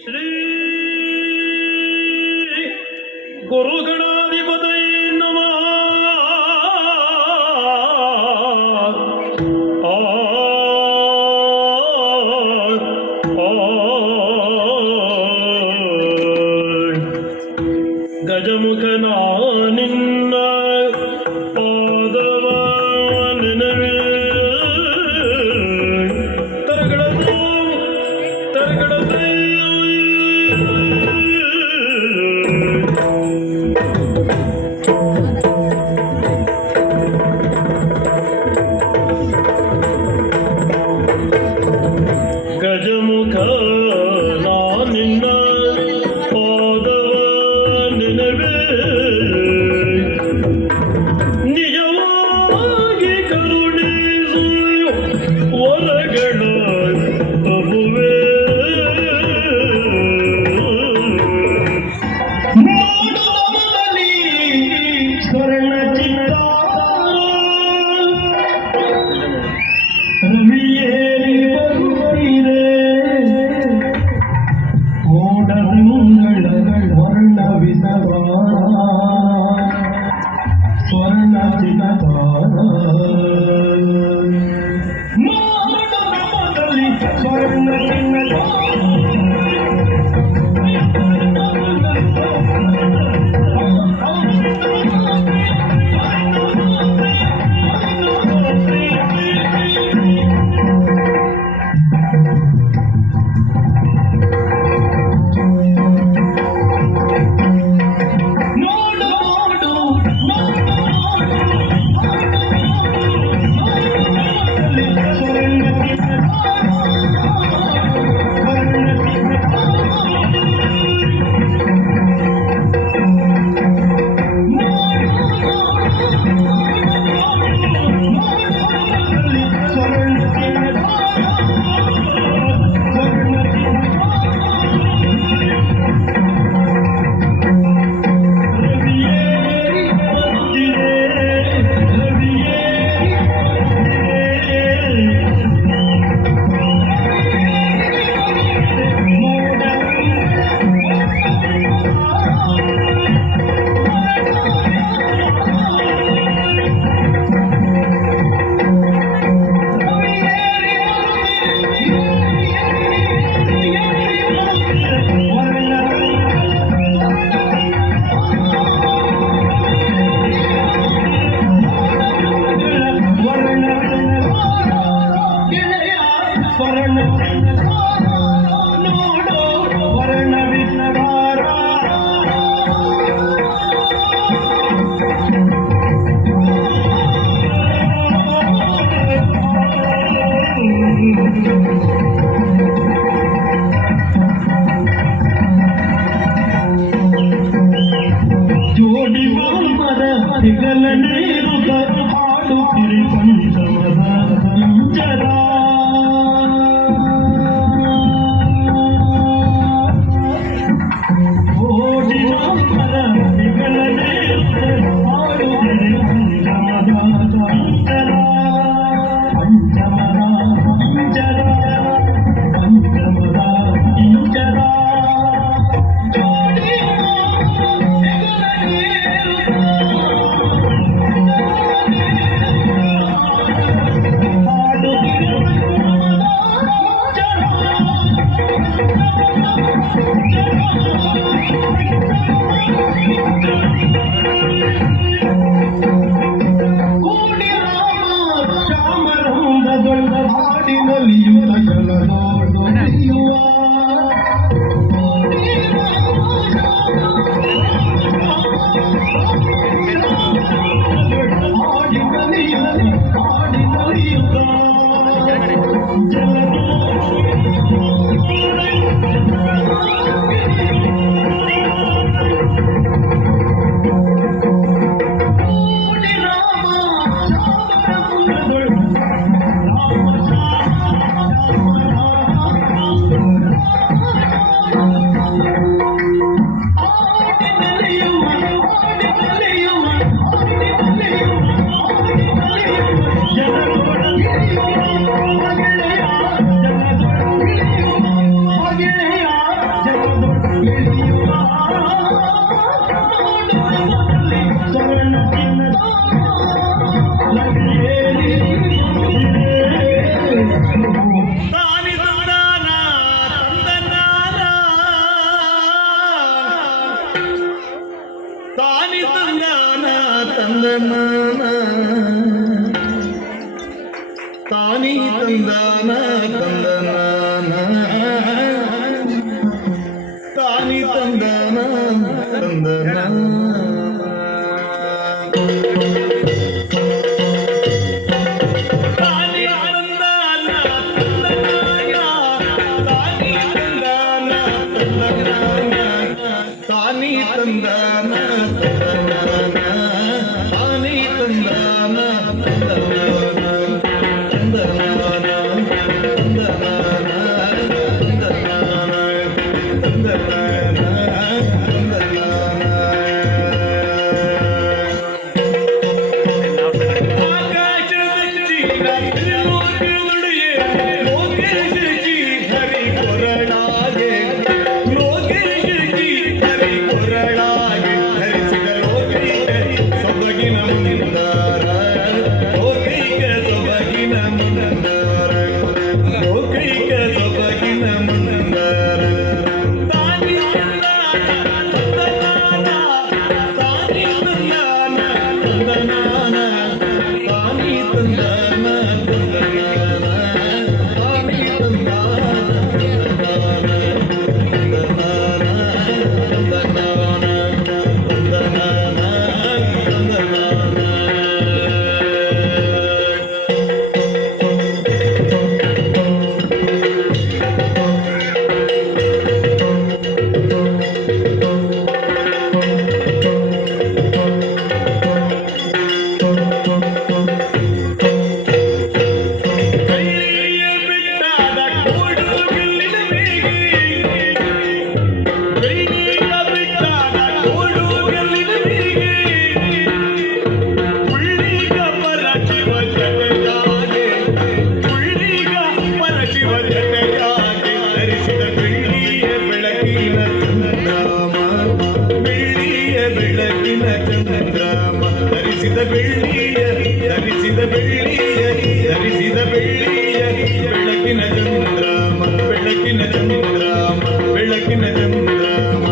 ಶ್ರೀ ಗುರುಗಣಾಧಿಪತೈ ನಮಃ. ಗಜಮುಖನ ನಿನ್ನ ಪಾದವ ನೆನವೇ ತರಗಡದು ಗಜಮುಖ ನಾ ನಿನ್ನ ಪಾದವ ನೆನವೇ ನಿಜವಾಗಿ ಕರುಣಿಸು ವರಗಳ ಪ್ರಭುವೇ. ಸ್ವರ್ಣ ಚಿತ್ತ ರವಿಯೇರಿ ಬರುತ್ತಿದೆ ಮೋಡಗಳ ವರ್ಣವಿಸವಾರ ಸ್ವರ್ಣ ಚಿತ್ತಾರ ಮೋಡದಲ್ಲಿ ಸ್ವರ್ಣ ಜೋಡಿ ಮರ ಸಿಗಲ ನೀರು ಹಾಡುತ್ತಿರಿ ಪಂಚಮದ ಸಂಚರ ಜೋಡಿ ಮರ ಸಿಗಲ ನೀರು ಹಾಡುತ್ತಿರಿ ಪಂಚಮದ ಸಂಚರ ಪಂಚಮದ ಸಂಚರ ಪಂಚಮದ ಸಂಚರ ಚಾಮರಂಗದೊಳ್ಳ ಹಾಡಿನಲ್ಲಿಯುವ ಜಲ ನೋಡುವ ಜನ ತಂದನಾನ ತಾನಿ ತಂದಾನ ತಂದನಾನ ತಾನಿ ತಂದಾನ ತಂದನಾನ ತಾನಿ ತಂದಾನ ತಾನಿ ತಂದಾನ ಧರಿಸಿದ ಬೆಳ್ಳಿಯ ಬೆಳಕಿನ ಚಂದ್ರಾಮ ಬೆಳಕಿನ ಚಂದ್ರಾಮ ಬೆಳಕಿನ ಚಂದ್ರಾಮ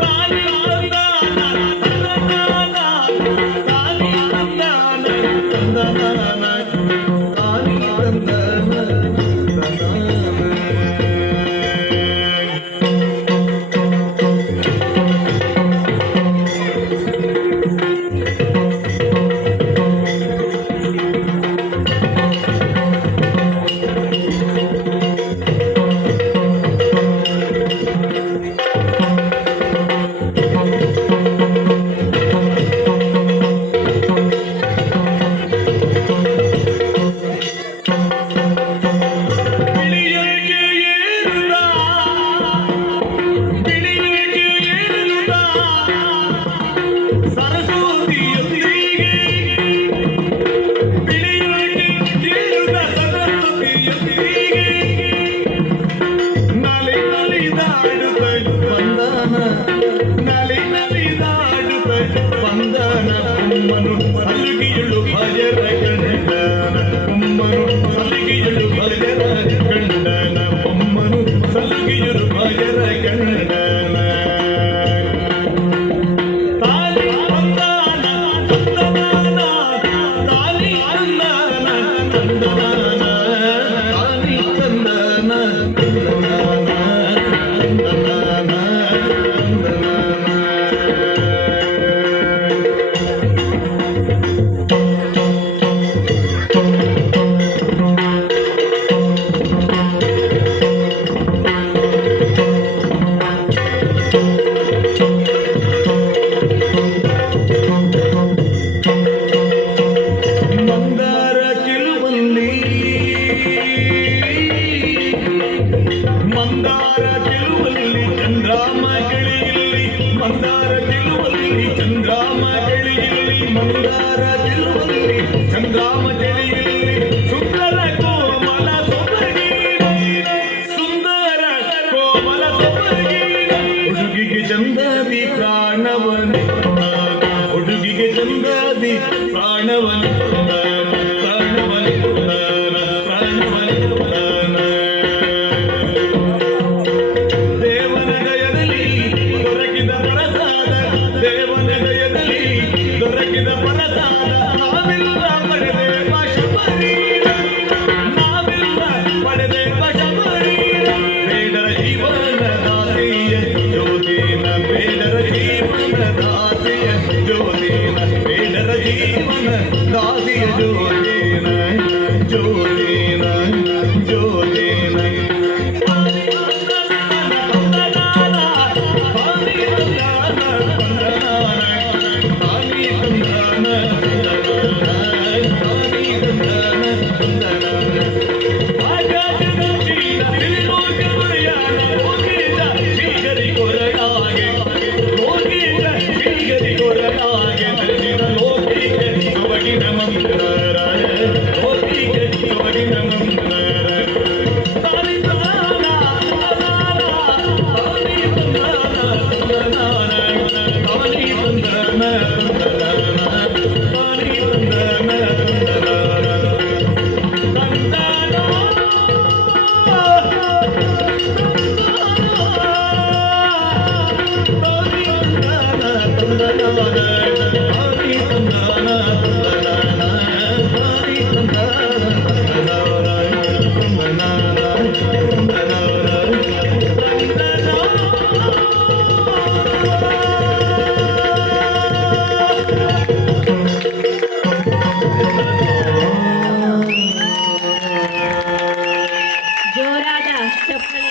ತಾನಿ ತಂದಾನ ತಾನಿ ಬಂದನ ಕುಮ್ಮನು ಸಲುಗಿಯಳು ಭಜರ ಗಂಡನ ಕುಮ್ಮನು ಸಲುಗಿಯಳು ಭಜರ ಗಂಡನ ಕುಮ್ಮನು ಸಲುಗಿಯಳು ಭಜರ ಗಂಡನ ತಾಲಿ ತಂದಾನ ತಂದನಾನ ತಾಲಿ ತಂದಾನ ತಂದನಾನ ತಾಲಿ ತಂದಾನ ತಂದನಾನ ತಂದನಾನ ಮಂದಾರ ತಿಳುವಲ್ಲಿ ಚಂದ್ರಾಮ ಗಿಳಿಯಲ್ಲಿ ಮಂದಾರ ತಿಳುವಲ್ಲಿ ಚಂದ್ರಾಮ ಗಿಳಿಯಲ್ಲಿ ಮಂದಾರ ತಿಳುವಲ್ಲಿ ಚಂದ್ರಾಮ ಗಿಳಿಯಲ್ಲಿ ಸುಂದರ ಕೋಮಲ ಸೊಬಗಿನ ಸುಂದರ ಕೋಮಲ ಸೊಬಗಿನ ಹುಡುಗಿಗೆ ಚಂದದಿ ಪ್ರಾಣವನು ಹುಡುಗಿಗೆ ಚಂದದಿ ಪ್ರಾಣವನು ದೊರಕಿದ ಮನಸಾದ ನಾವೆಲ್ಲ ಪಡೆದೇವ ಶಬರೀರ ನಾವೆಲ್ಲ ಪಡೆದೇವ ಶಬರೀರ ಬೇಡರ ಜೀವನ ದಾಸಿಯ ಜ್ಯೋತಿನ ಬೇಡರ ಜೀವನ ದಾಸಿಯ ಜ್ಯೋತಿನ ಬೇಡರ ಜೀವನ ದಾಸಿಯ ಜ್ಯೋತಿ